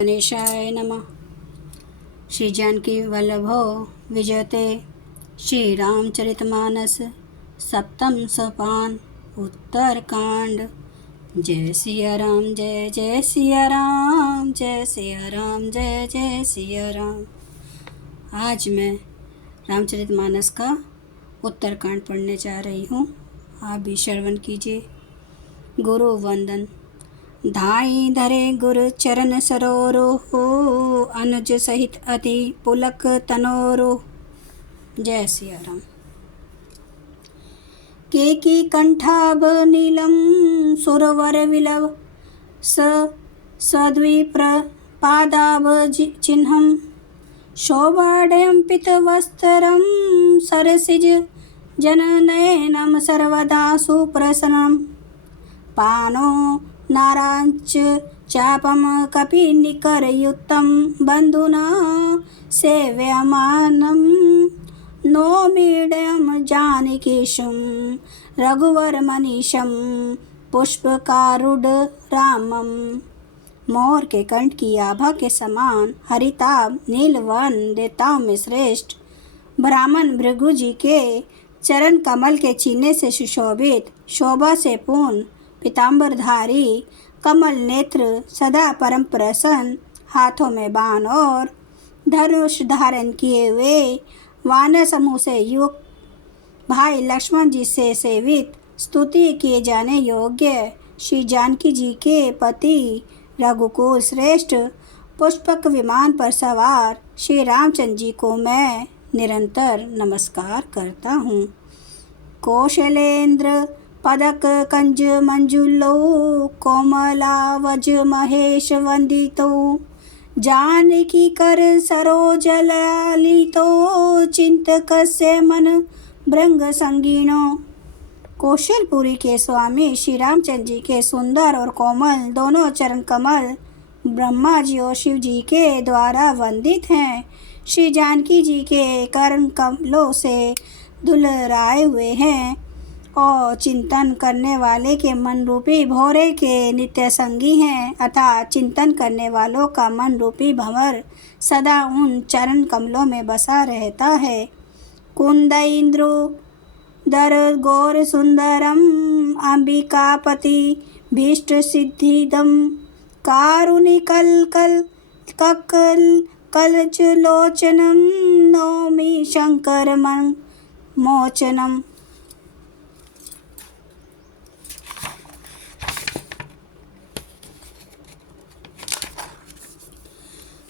गणेशाय नमः। श्री जानकी वल्लभो विजयते श्री रामचरितमानस सप्तम सोपान उत्तरकांड। जय सिया राम जय जय सिया राम, जय सिया राम जय जय सिया राम। आज मैं रामचरितमानस का उत्तरकांड पढ़ने जा रही हूँ। आप भी श्रवण कीजिए। गुरु वंदन। धाई धरे गुरु चरण सरोरो हो, अनुज सहित अति पुलक तनोरो। जय सिया राम। केकी कंठाभ नीलम सुरवर विलव सद्विप्र पादाभ चिन्हम, शोभाढ्यं पितवस्त्रं सरसिज जननयनं सर्वदा सुप्रसन्नं। पानो नारांच चापम कपिनिकरयुक्तं बन्धुना सेव्यमानं, नौमीड्यं जानकीशं रघुवरमनीशं पुष्पकारूढ़ रामम। मोर के कंठ की आभा के समान हरिताभ नीलवन देवताओं में श्रेष्ठ ब्राह्मण भृगु जी के चरण कमल के चीने से सुशोभित, शोभा से पूर्ण पीताम्बरधारी कमल नेत्र, सदा परम प्रसन्न, हाथों में बाण और धनुष धारण किए हुए वानर समूह से युक्त भाई लक्ष्मण जी से सेवित, स्तुति किए जाने योग्य श्री जानकी जी के पति, रघुकुल श्रेष्ठ पुष्पक विमान पर सवार श्री रामचंद्र जी को मैं निरंतर नमस्कार करता हूँ। कौशलेंद्र पदक कंज मंजुलो, कोमलावज महेश वंदितो, जानकी कर सरोज ललितो, चिंतकस्य मन भृंग संगीनो। कौशलपुरी के स्वामी श्री रामचंद्र जी के सुंदर और कोमल दोनों चरण कमल ब्रह्मा जी और शिव जी के द्वारा वंदित हैं। श्री जानकी जी के करण कमलों से दुलराए हुए हैं और चिंतन करने वाले के मन रूपी भौरे के नित्य संगी हैं, अतः चिंतन करने वालों का मन रूपी भंवर सदा उन चरण कमलों में बसा रहता है। कुंद इंद्रो दर गौर सुंदरम, अंबिकापति भीष्ट सिद्धिदम, कारुणिकल कल ककल कलच लोचनम, नौमी शंकर मन मोचनम।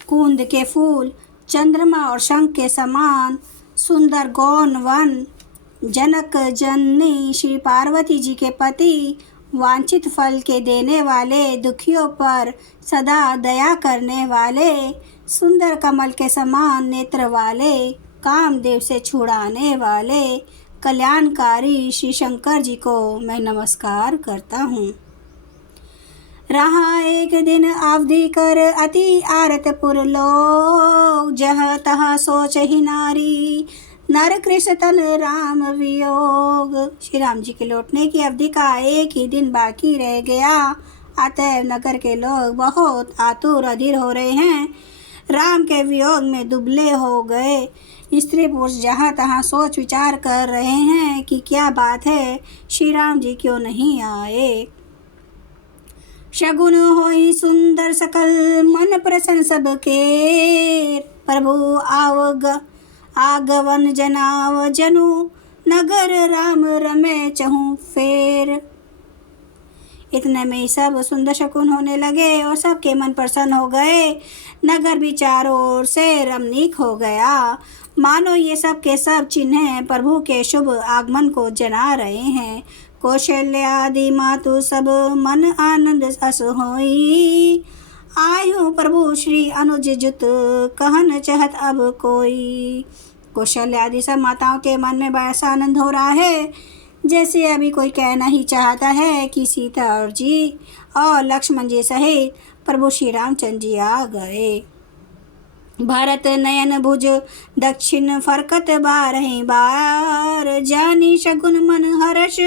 कुंद के फूल चंद्रमा और शंख के समान सुंदर गौन वन, जनक जननी श्री पार्वती जी के पति, वांछित फल के देने वाले, दुखियों पर सदा दया करने वाले, सुंदर कमल के समान नेत्र वाले, कामदेव से छुड़ाने वाले, कल्याणकारी श्री शंकर जी को मैं नमस्कार करता हूँ। रहा एक दिन अवधि कर अति आरतपुर लोग, जह तह सोच ही नारी, नर कृष्ण तन राम वियोग। श्री राम जी के लौटने की अवधि का एक ही दिन बाकी रह गया, अतएव नगर के लोग बहुत आतुर अधीर हो रहे हैं, राम के वियोग में दुबले हो गए। स्त्री पुरुष जहाँ तहाँ सोच विचार कर रहे हैं कि क्या बात है, श्री राम जी क्यों नहीं आए। शगुन होई सुंदर सकल, मन प्रसन्न सबके, प्रभु आगवन जनाव जनु, नगर राम रमे चहु फेर। इतने में सब सुंदर शकुन होने लगे और सबके मन प्रसन्न हो गए। नगर भी चारों ओर से रमणीक हो गया, मानो ये सब के सब चिन्ह प्रभु के शुभ आगमन को जना रहे हैं। कौशल्या आदि मातु सब मन आनंद अस होई, आयु प्रभु श्री अनुज जुत कहन चहत अब कोई। कौशल्या आदि सब माताओं के मन में बड़ा सा आनंद हो रहा है, जैसे अभी कोई कहना ही चाहता है कि सीता और जी और लक्ष्मण जी सहित प्रभु श्री रामचंद्र जी आ गए। भरत नयन भुज दक्षिण फरकत बारहि बार, जानी शगुन मन हर्ष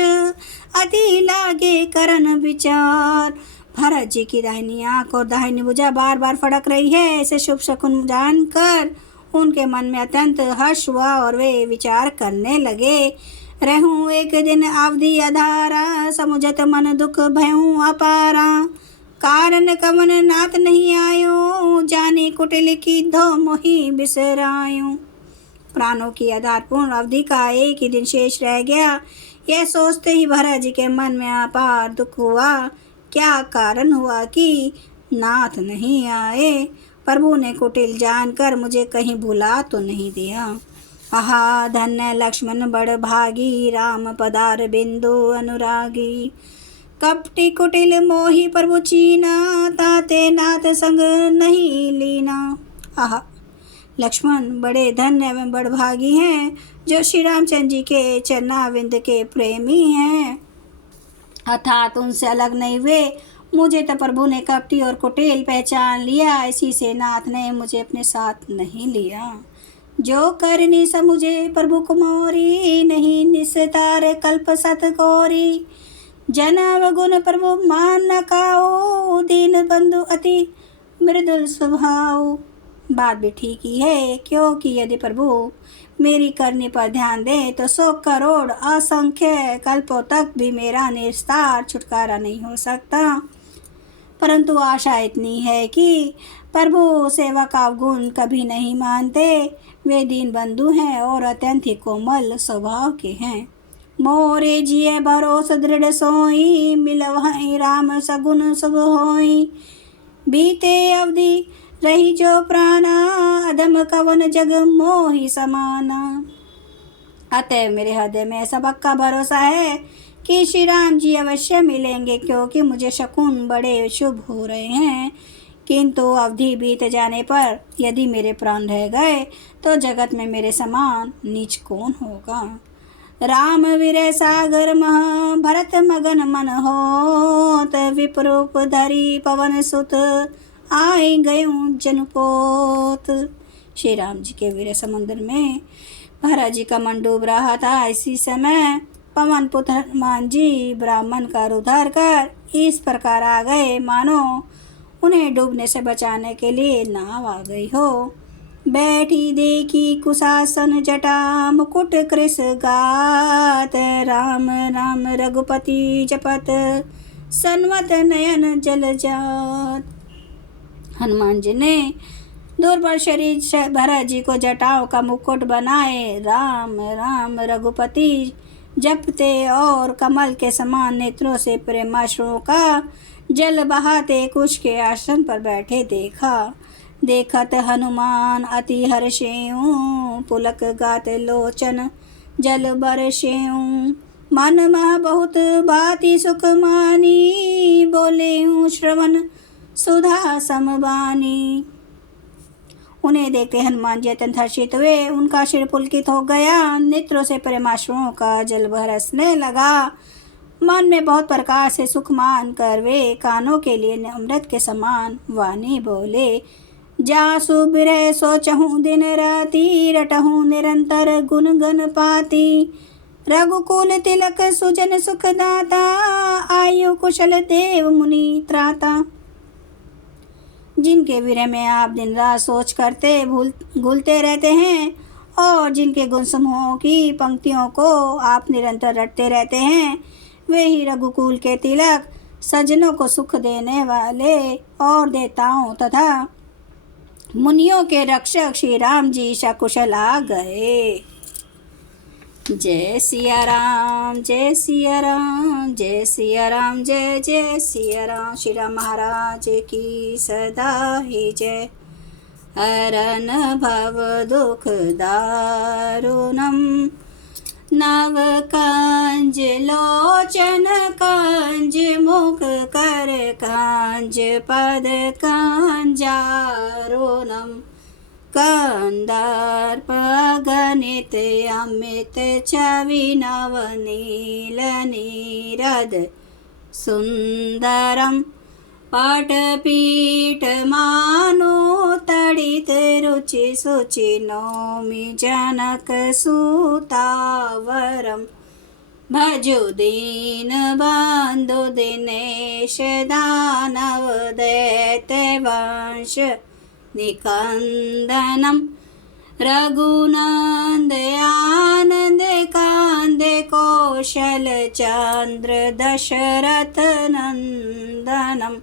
अति लागे करन विचार। भरत जी की दाहिनी आंख और दाहिनी भुजा बार बार फड़क रही है। ऐसे शुभ शकुन जानकर उनके मन में अत्यंत हर्ष हुआ और वे विचार करने लगे। रहूं एक दिन अवधि अधारा, समुझत मन दुख भयूं अपारा। कारण कवन नाथ नहीं आयो, जाने कुटिल की धो मोहि बिसरायूं। प्राणों की आधारपूर्ण अवधि का एक ही दिन शेष रह गया। यह सोचते ही भरत जी के मन में अपार दुख हुआ। क्या कारण हुआ कि नाथ नहीं आए? प्रभु ने कुटिल जानकर मुझे कहीं भुला तो नहीं दिया। आहा धन्य लक्ष्मण बड़ भागी, राम पदार बिंदु अनुरागी। कपटी कुटिल मोहि प्रभु चीना, ताते नाथ संग नहीं लीना। आहा लक्ष्मण बड़े धन्य एवं बड़भागी हैं, जो श्री रामचंद्र जी के चरणाविंद के प्रेमी हैं, अर्थात उनसे अलग नहीं हुए। मुझे तो प्रभु ने कपटी और कुटिल पहचान लिया, इसी से नाथ ने मुझे अपने साथ नहीं लिया। जो करनी समुझे प्रभु कुमारी, नहीं निस्तार कल्प सत गौरी। जनाव गुण प्रभु मान न काओ, दीन बंधु अति मृदुल स्वभाव। बात भी ठीक ही है, क्योंकि यदि प्रभु मेरी करनी पर ध्यान दे तो 100 करोड़ असंख्य कल्पों तक भी मेरा निस्तार छुटकारा नहीं हो सकता। परंतु आशा इतनी है कि प्रभु सेवा का गुण कभी नहीं मानते। वे दीन बंधु हैं और अत्यंत ही कोमल स्वभाव के हैं। मोरे जिये भरोस दृढ़ सोई, मिलवहि राम सगुन शुभ होई। बीते अवधि रही जो प्राणा, अधम कवन जग मोहि समाना। अतः मेरे हृदय में ऐसा पक्का भरोसा है कि श्री राम जी अवश्य मिलेंगे, क्योंकि मुझे शकुन बड़े शुभ हो रहे हैं। किंतु अवधि बीत जाने पर यदि मेरे प्राण रह गए तो जगत में मेरे समान नीच कौन होगा। राम विरह सागर महा, भरत मगन मन होत। विप्ररूप धरी पवन सुत, आई गयूं जनपोत। श्री राम जी के वीर समुद्र में भरत जी का मन डूब रहा था। इसी समय पवन पुत्र हनुमान जी ब्राह्मण का रूप धार कर इस प्रकार आ गए मानो उन्हें डूबने से बचाने के लिए नाव आ गई हो। बैठी देखी कुशासन जटा, मुकुट कृष गात। राम राम रघुपति जपत, सन्वत नयन जल जात। हनुमान जी ने दुर्बल शरीर से भरत जी को जटाओं का मुकुट बनाए राम राम रघुपति जपते और कमल के समान नेत्रों से प्रेमाश्रुओं का जल बहाते कुश के आसन पर बैठे देखा। देखत हनुमान अति हर्षेऊं, पुलक गात लोचन जल बरसेऊं। मन मह बहुत भांति सुख मानी, बोले श्रवण सुधा समबानी। उन्हें देखते हनुमान जी अत्यंत हर्षित हुए। उनका सिर पुलकित हो गया, नेत्रों से प्रेमाश्रुओं का जल बरसने लगा। मन में बहुत प्रकार से सुख मान कर वे कानों के लिए अमृत के समान वाणी बोले। जासु बिरह सोचहूँ दिन राति, रटहूँ निरंतर गुण गण पाती। रघुकुल तिलक सुजन सुखदाता, आयु कुशल देव मुनि त्राता। जिनके विरह में आप दिन रात सोच करते भूलते रहते हैं और जिनके गुण समूहों की पंक्तियों को आप निरंतर रटते रहते हैं, वे ही रघुकुल के तिलक, सज्जनों को सुख देने वाले और देवताओं तथा मुनियों के रक्षक श्री राम जी सकुशल आ गए। जय सिया राम जय सिया राम जय सिया राम जय जय सिया राम। श्री राम महाराज की सदा ही जय। हरन भव दुख दारुणम, नव कंज लोचन कंज मुख कर कंज पद कंजारुणम। कंदर्प गणित अमित छवि नवनील नीरद सुंदरम। पटपीठ मानो तड़ित रुचि सुचि नौमि जनक सुतावरम। भजो दीन बंधु दिनेश दानव दैत्यवंश निकंदनम रघुनंद आनंद कांद कौशल चंद्र दशरथ नंदनम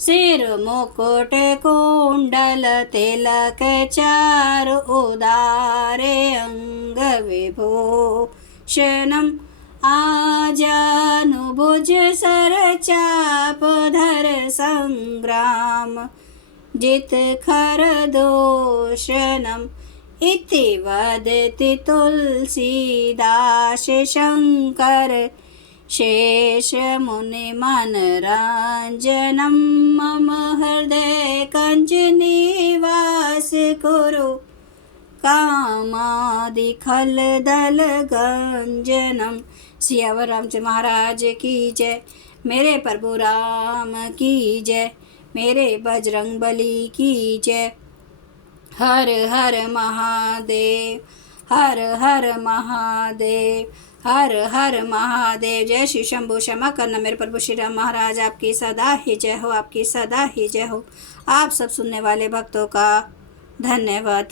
सिर मुकुट कुंडल तिलक चारु उदारे अंग विभूषणम आजानुभुज सर चाप धर संग्राम जित खर दोषणम इति वदति तुलसीदास शंकर शेष मुनि मनरंजनम मम हृदय कंज निवास कुरु कामादि खल दल गंजनम। सियावर रामचंद्र महाराज की जय। मेरे प्रभु राम की जय। मेरे बजरंग बली की जय। हर हर महादेव, हर हर महादेव, हर हर महादेव। जय श्री शंभु। क्षमा करना मेरे प्रभु श्री राम महाराज, आपकी सदा ही जय हो, आपकी सदा ही जय हो। आप सब सुनने वाले भक्तों का धन्यवाद।